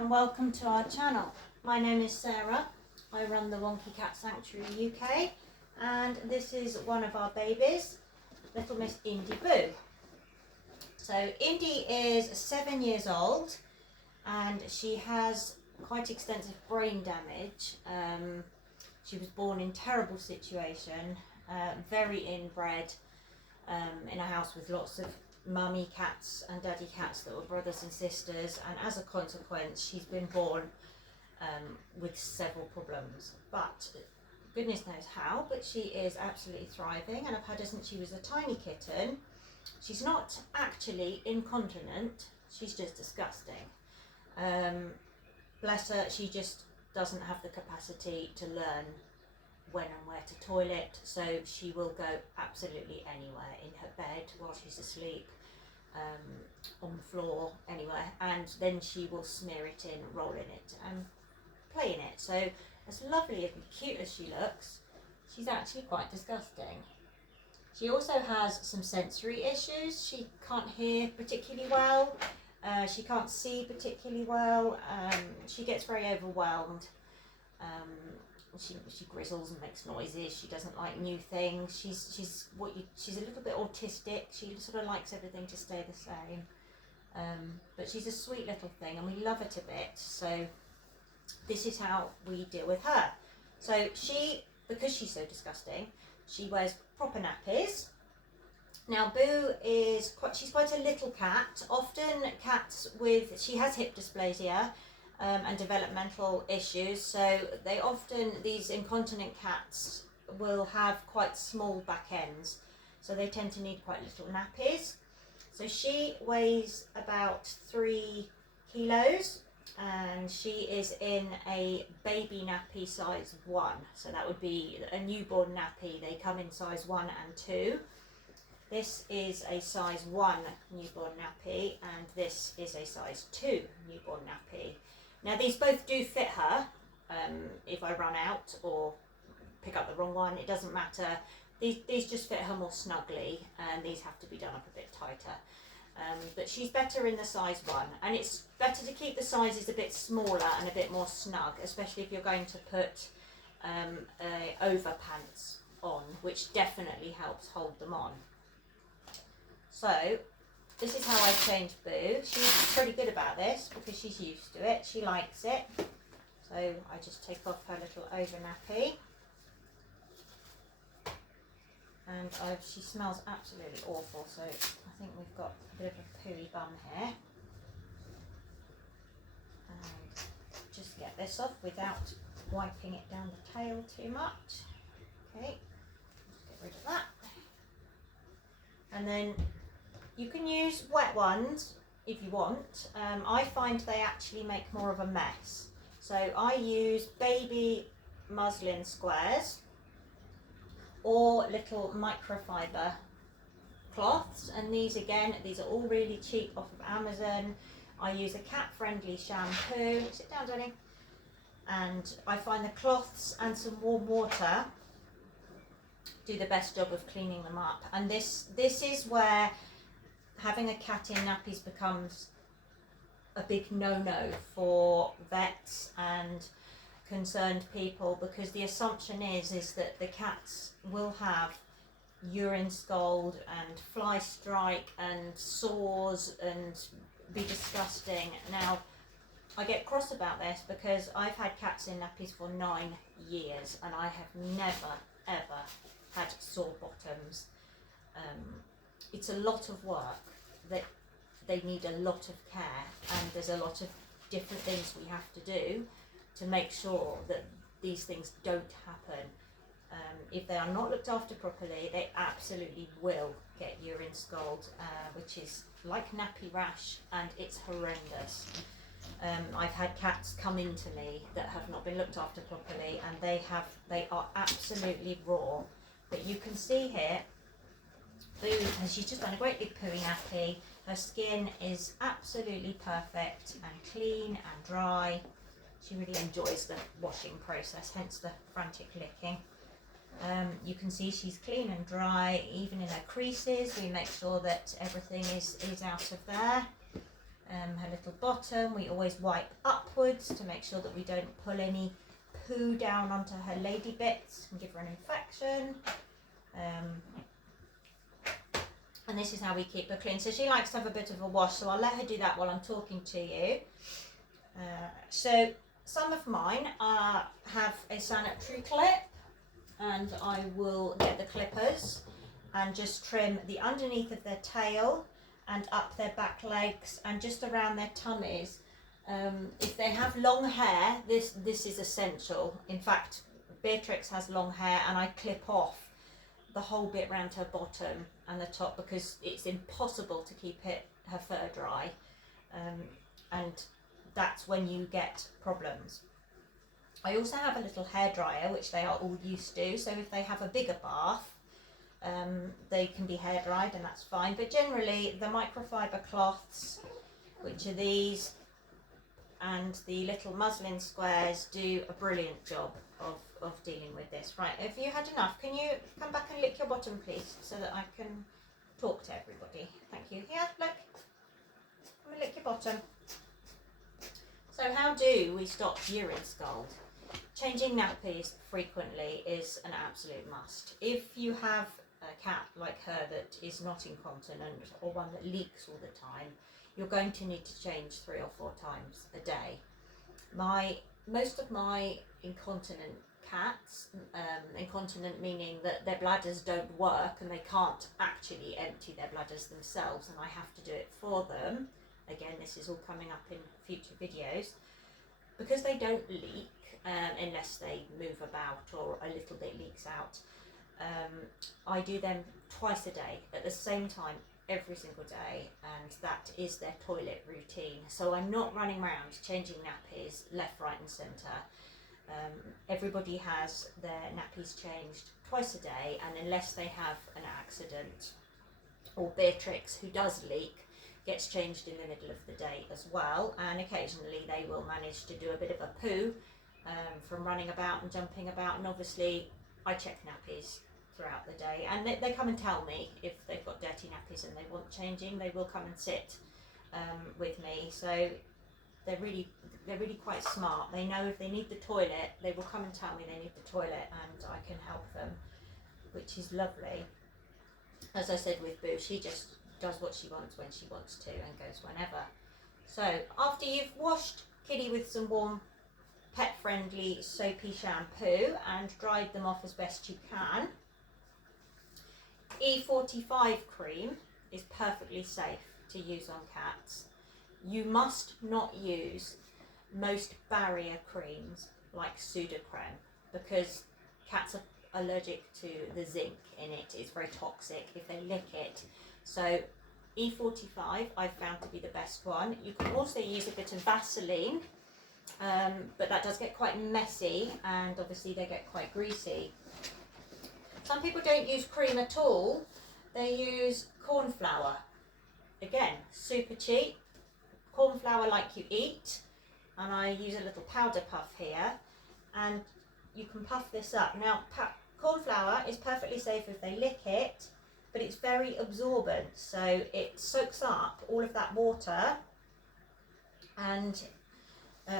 and welcome to our channel. My name is Sarah. I run the Wonky Cat Sanctuary UK, and this is one of our babies, little Miss Indy-Boo. So Indy is 7 years old and she has quite extensive brain damage. She was born in a terrible situation, very inbred, in a house with lots of mummy cats and daddy cats that were brothers and sisters, and as a consequence she's been born with several problems, but goodness knows how, but she is absolutely thriving, and I've had her since she was a tiny kitten. She's not actually incontinent, she's just disgusting. Bless her, she just doesn't have the capacity to learn when and where to toilet, so she will go absolutely anywhere, in her bed while she's asleep, on the floor, anywhere, and then she will smear it in, roll in it and play in it. So as lovely and cute as she looks, she's actually quite disgusting. She also has some sensory issues. She can't hear particularly well, she can't see particularly well, she gets very overwhelmed. She grizzles and makes noises. She doesn't like new things. She's a little bit autistic. She sort of likes everything to stay the same. But she's a sweet little thing, and we love her to bits. So this is how we deal with her. So because she's so disgusting, she wears proper nappies. Now Boo she's quite a little cat. Often she has hip dysplasia. And developmental issues, so these incontinent cats will have quite small back ends, so they tend to need quite little nappies. So she weighs about 3 kilos, and she is in a baby nappy size 1, so that would be a newborn nappy. They come in size 1 and 2. This is a size 1 newborn nappy, and this is a size 2 newborn nappy. Now these both do fit her. If I run out or pick up the wrong one, it doesn't matter. These just fit her more snugly, and these have to be done up a bit tighter. But she's better in the size 1, and it's better to keep the sizes a bit smaller and a bit more snug, especially if you're going to put overpants on, which definitely helps hold them on. So this is how I changed Boo. She's pretty good about this because she's used to it. She likes it. So I just take off her little over nappy. And she smells absolutely awful, so I think we've got a bit of a pooey bum here. And just get this off without wiping it down the tail too much. Okay, just get rid of that. And then you can use wet ones if you want. I find they actually make more of a mess. So I use baby muslin squares or little microfiber cloths. And these are all really cheap off of Amazon. I use a cat-friendly shampoo. Sit down, darling. And I find the cloths and some warm water do the best job of cleaning them up. And this is where having a cat in nappies becomes a big no-no for vets and concerned people, because the assumption is that the cats will have urine scald and fly strike and sores and be disgusting. Now I get cross about this because I've had cats in nappies for 9 years and I have never ever had sore bottoms. It's a lot of work, that they need a lot of care, and there's a lot of different things we have to do to make sure that these things don't happen. If they are not looked after properly, they absolutely will get urine scald, which is like nappy rash, and it's horrendous. I've had cats come into me that have not been looked after properly, and they are absolutely raw. But you can see here, Boo, and she's just done a great big pooey nappy. Her skin is absolutely perfect and clean and dry. She really enjoys the washing process, hence the frantic licking. You can see she's clean and dry, even in her creases. We make sure that everything is out of there. her little bottom. We always wipe upwards to make sure that we don't pull any poo down onto her lady bits and give her an infection. And this is how we keep her clean. So she likes to have a bit of a wash, so I'll let her do that while I'm talking to you. So some of mine have a sanitary clip, and I will get the clippers and just trim the underneath of their tail and up their back legs and just around their tummies. If they have long hair, this is essential. In fact, Beatrix has long hair, and I clip off the whole bit around her bottom and the top because it's impossible to keep her fur dry, and that's when you get problems. I also have a little hairdryer which they are all used to, so if they have a bigger bath, they can be hair dried and that's fine, but generally the microfiber cloths, which are these, and the little muslin squares do a brilliant job of dealing with this. Right, have you had enough? Can you come back and lick your bottom, please, so that I can talk to everybody? Thank you. Here, look. Come and lick your bottom. So how do we stop urine scald? Changing nappies frequently is an absolute must. If you have a cat like her that is not incontinent, or one that leaks all the time, you're going to need to change 3 or 4 times a day. Most of my incontinent cats, incontinent meaning that their bladders don't work and they can't actually empty their bladders themselves, and I have to do it for them. Again, this is all coming up in future videos. Because they don't leak, unless they move about or a little bit leaks out, I do them twice a day at the same time every single day, and that is their toilet routine. So I'm not running around changing nappies left, right and centre. Everybody has their nappies changed twice a day, and unless they have an accident, or Beatrix, who does leak, gets changed in the middle of the day as well, and occasionally they will manage to do a bit of a poo from running about and jumping about, and obviously I check nappies throughout the day, and they come and tell me if they've got dirty nappies and they want changing. They will come and sit with me, so they're really quite smart. They know if they need the toilet, they will come and tell me they need the toilet, and I can help them, which is lovely. As I said with Boo, she just does what she wants when she wants to and goes whenever. So after you've washed Kitty with some warm pet friendly soapy shampoo and dried them off as best you can, E45 cream is perfectly safe to use on cats. You must not use most barrier creams like Sudocrem, because cats are allergic to the zinc in it. It's very toxic if they lick it. So E45 I've found to be the best one. You can also use a bit of Vaseline, but that does get quite messy, and obviously they get quite greasy. Some people don't use cream at all. They use corn flour. Again, super cheap. Corn flour like you eat, and I use a little powder puff here, and you can puff this up. Now, corn flour is perfectly safe if they lick it, but it's very absorbent, so it soaks up all of that water and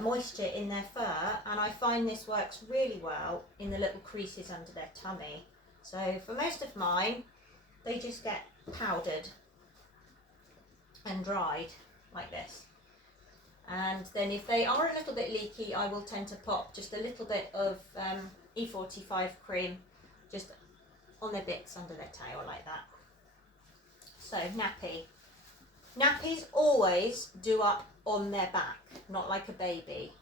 moisture in their fur, and I find this works really well in the little creases under their tummy. So for most of mine, they just get powdered and dried like this. And then if they are a little bit leaky, I will tend to pop just a little bit of E45 cream just on their bits under their tail like that. So nappy. Nappies always do up on their back, not like a baby.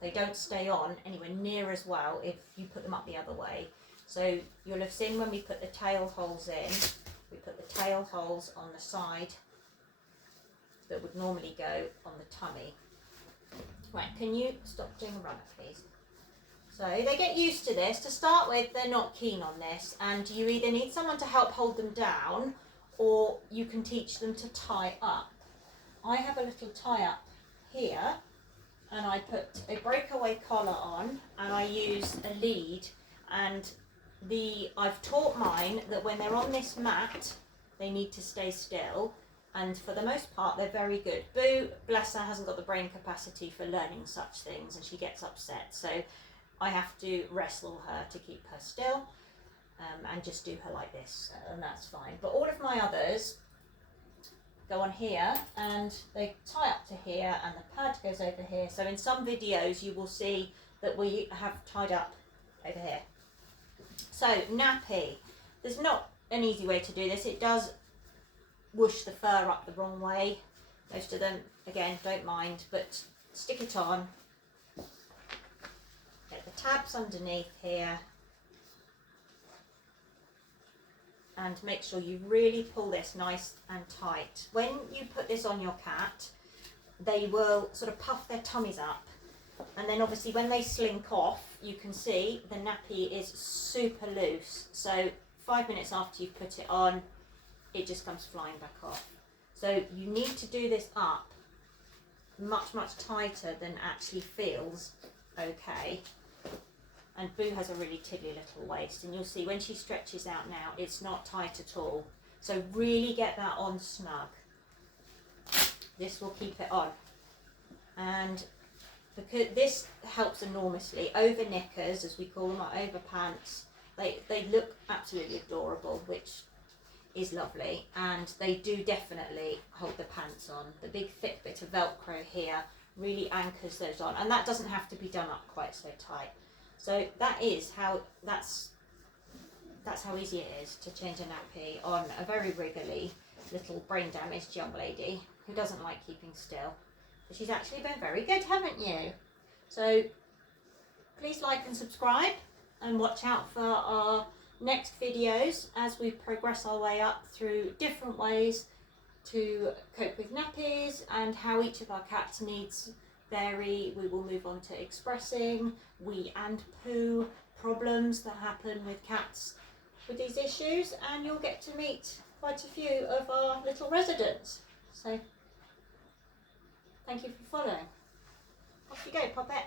They don't stay on anywhere near as well if you put them up the other way. So you'll have seen when we put the tail holes in, we put the tail holes on the side that would normally go on the tummy. Right, can you stop doing a runner, please? So they get used to this. To start with, they're not keen on this, and you either need someone to help hold them down, or you can teach them to tie up. I have a little tie up here, and I put a breakaway collar on, and I use a lead, and I've taught mine that when they're on this mat, they need to stay still, and for the most part they're very good. Boo, bless her, hasn't got the brain capacity for learning such things, and she gets upset, so I have to wrestle her to keep her still, and just do her like this, and that's fine. But all of my others go on here and they tie up to here, and the pad goes over here. So in some videos you will see that we have tied up over here. So nappy, there's not an easy way to do this. It does whoosh the fur up the wrong way. Most of them, again, don't mind, but stick it on. Get the tabs underneath here. And make sure you really pull this nice and tight. When you put this on your cat, they will sort of puff their tummies up. And then obviously when they slink off, you can see the nappy is super loose. So 5 minutes after you've put it on, it just comes flying back off. So you need to do this up much, much tighter than actually feels okay. And Boo has a really tiddly little waist, and you'll see when she stretches out now, it's not tight at all. So really get that on snug. This will keep it on. And because this helps enormously. Over knickers, as we call them, or over pants, they look absolutely adorable, which is lovely, and they do definitely hold the pants on. The big thick bit of Velcro here really anchors those on, and that doesn't have to be done up quite so tight. So that's how easy it is to change a nappy on a very wriggly little brain damaged young lady who doesn't like keeping still. But she's actually been very good, haven't you? So please like and subscribe, and watch out for our next videos as we progress our way up through different ways to cope with nappies and how each of our cats' needs vary. We will move on to expressing wee and poo problems that happen with cats with these issues, and you'll get to meet quite a few of our little residents. So thank you for following. Off you go, Poppet.